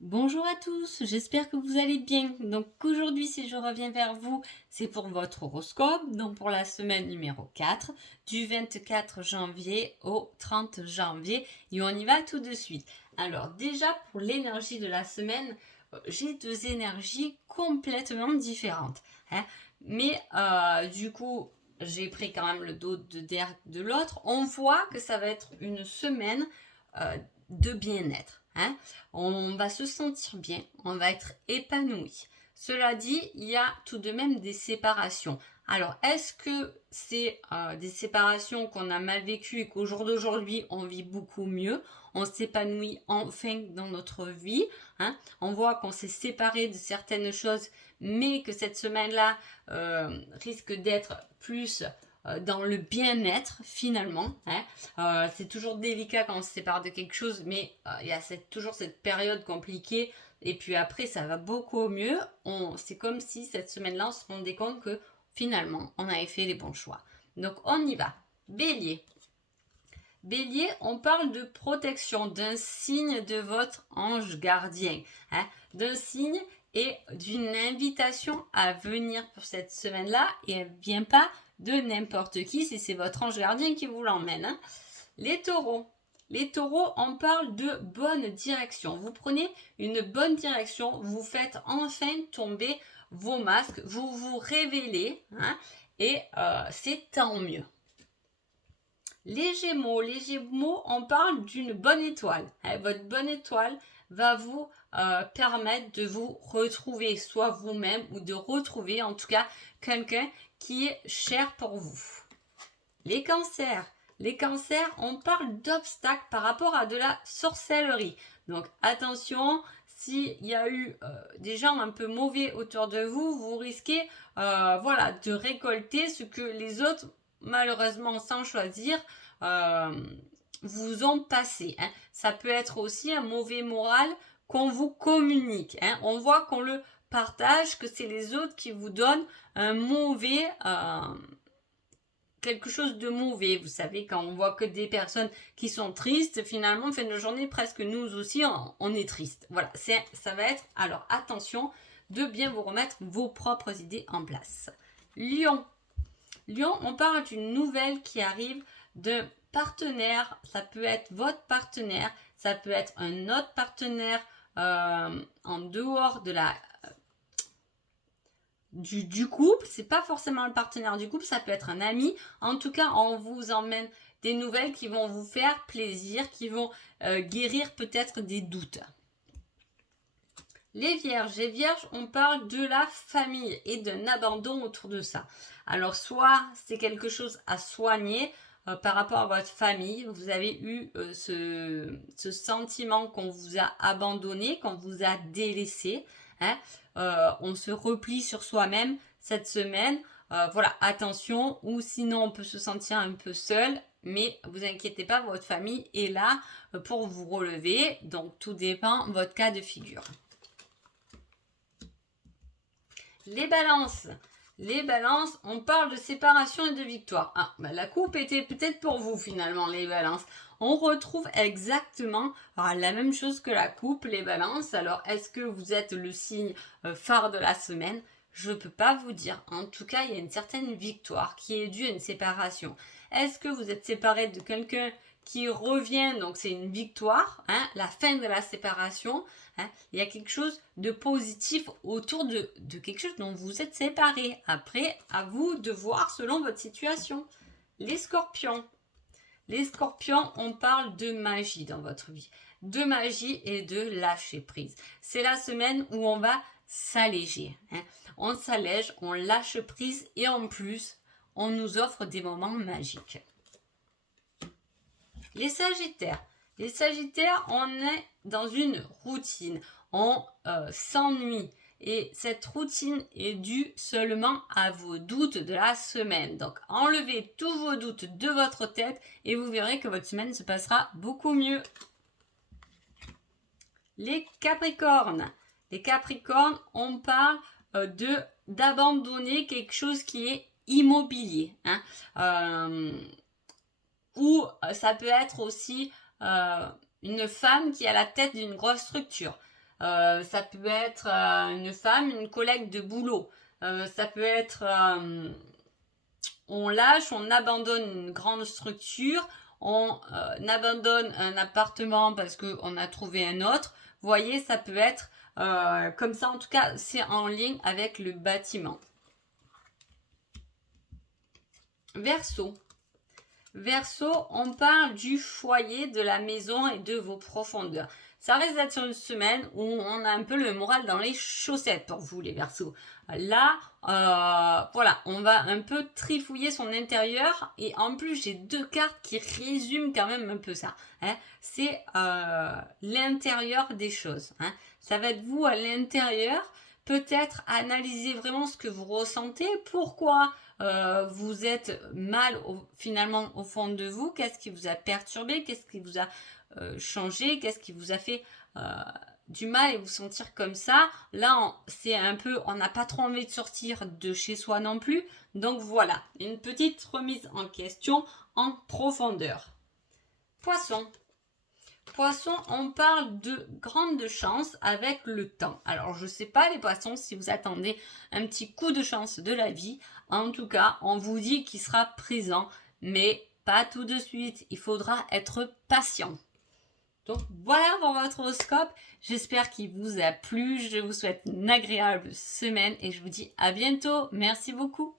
Bonjour à tous, j'espère que vous allez bien. Donc aujourd'hui, si je reviens vers vous, c'est pour votre horoscope, donc pour la semaine numéro 4, du 24 janvier au 30 janvier. Et on y va tout de suite. Alors déjà, pour l'énergie de la semaine, j'ai deux énergies complètement différentes, hein. Mais du coup, j'ai pris quand même le dos de l'autre. On voit que ça va être une semaine de bien-être, hein. On va se sentir bien, on va être épanoui. Cela dit, il y a tout de même des séparations. Alors, est-ce que c'est des séparations qu'on a mal vécues et qu'au jour d'aujourd'hui, on vit beaucoup mieux? On s'épanouit enfin dans notre vie, hein. On voit qu'on s'est séparé de certaines choses, mais que cette semaine-là risque d'être plus dans le bien-être finalement, hein. C'est toujours délicat quand on se sépare de quelque chose, mais il y a toujours cette période compliquée. Et puis après, ça va beaucoup mieux. C'est comme si cette semaine-là, on se rendait compte que finalement, on avait fait les bons choix. Donc on y va. Bélier. Bélier, on parle de protection, d'un signe de votre ange gardien, hein, d'un signe et d'une invitation à venir pour cette semaine-là, et elle ne vient pas de n'importe qui, si c'est votre ange gardien qui vous l'emmène, hein. Les taureaux. Les taureaux, on parle de bonne direction. Vous prenez une bonne direction, vous faites enfin tomber vos masques, vous vous révélez, hein, et c'est tant mieux. Les Gémeaux, on parle d'une bonne étoile, hein. Votre bonne étoile va vous permettre de vous retrouver, soit vous-même ou de retrouver en tout cas quelqu'un qui est cher pour vous. Les cancers. Les cancers, on parle d'obstacles par rapport à de la sorcellerie. Donc attention, s'il y a eu des gens un peu mauvais autour de vous, vous risquez de récolter ce que les autres, malheureusement sans choisir, euh, vous ont passé, hein. Ça peut être aussi un mauvais moral qu'on vous communique, hein. On voit qu'on le partage, que c'est les autres qui vous donnent un mauvais... quelque chose de mauvais. Vous savez, quand on voit que des personnes qui sont tristes, finalement, fin de journée, presque nous aussi, on est triste. Voilà, ça va être, alors attention, de bien vous remettre vos propres idées en place. Lion. Lion, on parle d'une nouvelle qui arrive de partenaire. Ça peut être votre partenaire, ça peut être un autre partenaire en dehors de la du couple, c'est pas forcément le partenaire du couple, ça peut être un ami. En tout cas, on vous emmène des nouvelles qui vont vous faire plaisir, qui vont guérir peut-être des doutes. Les vierges, on parle de la famille et d'un abandon autour de ça. Alors soit c'est quelque chose à soigner par rapport à votre famille, vous avez eu ce sentiment qu'on vous a abandonné, qu'on vous a délaissé, hein. On se replie sur soi-même cette semaine. Voilà, attention, ou sinon on peut se sentir un peu seul, mais vous inquiétez pas, votre famille est là pour vous relever, donc tout dépend de votre cas de figure. Les balances. Les balances, on parle de séparation et de victoire. Ah, bah la coupe était peut-être pour vous finalement, les balances. On retrouve exactement la même chose que la coupe, les balances. Alors, est-ce que vous êtes le signe phare de la semaine? Je ne peux pas vous dire. En tout cas, il y a une certaine victoire qui est due à une séparation. Est-ce que vous êtes séparé de quelqu'un qui revient, donc c'est une victoire, hein, la fin de la séparation, hein. Il y a quelque chose de positif autour de quelque chose dont vous êtes séparés. Après, à vous de voir selon votre situation. Les scorpions. Les scorpions, on parle de magie dans votre vie. De magie et de lâcher prise. C'est la semaine où on va s'alléger, hein. On s'allège, on lâche prise et en plus, on nous offre des moments magiques. Les sagittaires. Les sagittaires, on est dans une routine. On s'ennuie. Et cette routine est due seulement à vos doutes de la semaine. Donc enlevez tous vos doutes de votre tête et vous verrez que votre semaine se passera beaucoup mieux. Les capricornes. Les capricornes, on parle d'abandonner quelque chose qui est immobilier, hein. Ou ça peut être aussi une femme qui est à la tête d'une grosse structure. Ça peut être une femme, une collègue de boulot. Ça peut être on lâche, on abandonne une grande structure, on abandonne un appartement parce qu'on a trouvé un autre. Vous voyez, ça peut être comme ça. En tout cas, c'est en ligne avec le bâtiment. Verseau. Verseau, on parle du foyer, de la maison et de vos profondeurs. Ça risque d'être sur une semaine où on a un peu le moral dans les chaussettes pour vous les Verseaux. Là, voilà, on va un peu trifouiller son intérieur et en plus j'ai deux cartes qui résument quand même un peu ça. Hein. C'est l'intérieur des choses. Hein. Ça va être vous à l'intérieur, peut-être analyser vraiment ce que vous ressentez, pourquoi vous êtes mal finalement au fond de vous, qu'est-ce qui vous a perturbé, qu'est-ce qui vous a changé, qu'est-ce qui vous a fait du mal et vous sentir comme ça. Là, c'est un peu, on n'a pas trop envie de sortir de chez soi non plus. Donc voilà, une petite remise en question en profondeur. Poisson. Poisson, on parle de grande chance avec le temps. Alors, je ne sais pas les poissons si vous attendez un petit coup de chance de la vie. En tout cas, on vous dit qu'il sera présent, mais pas tout de suite. Il faudra être patient. Donc voilà pour votre horoscope. J'espère qu'il vous a plu. Je vous souhaite une agréable semaine et je vous dis à bientôt. Merci beaucoup.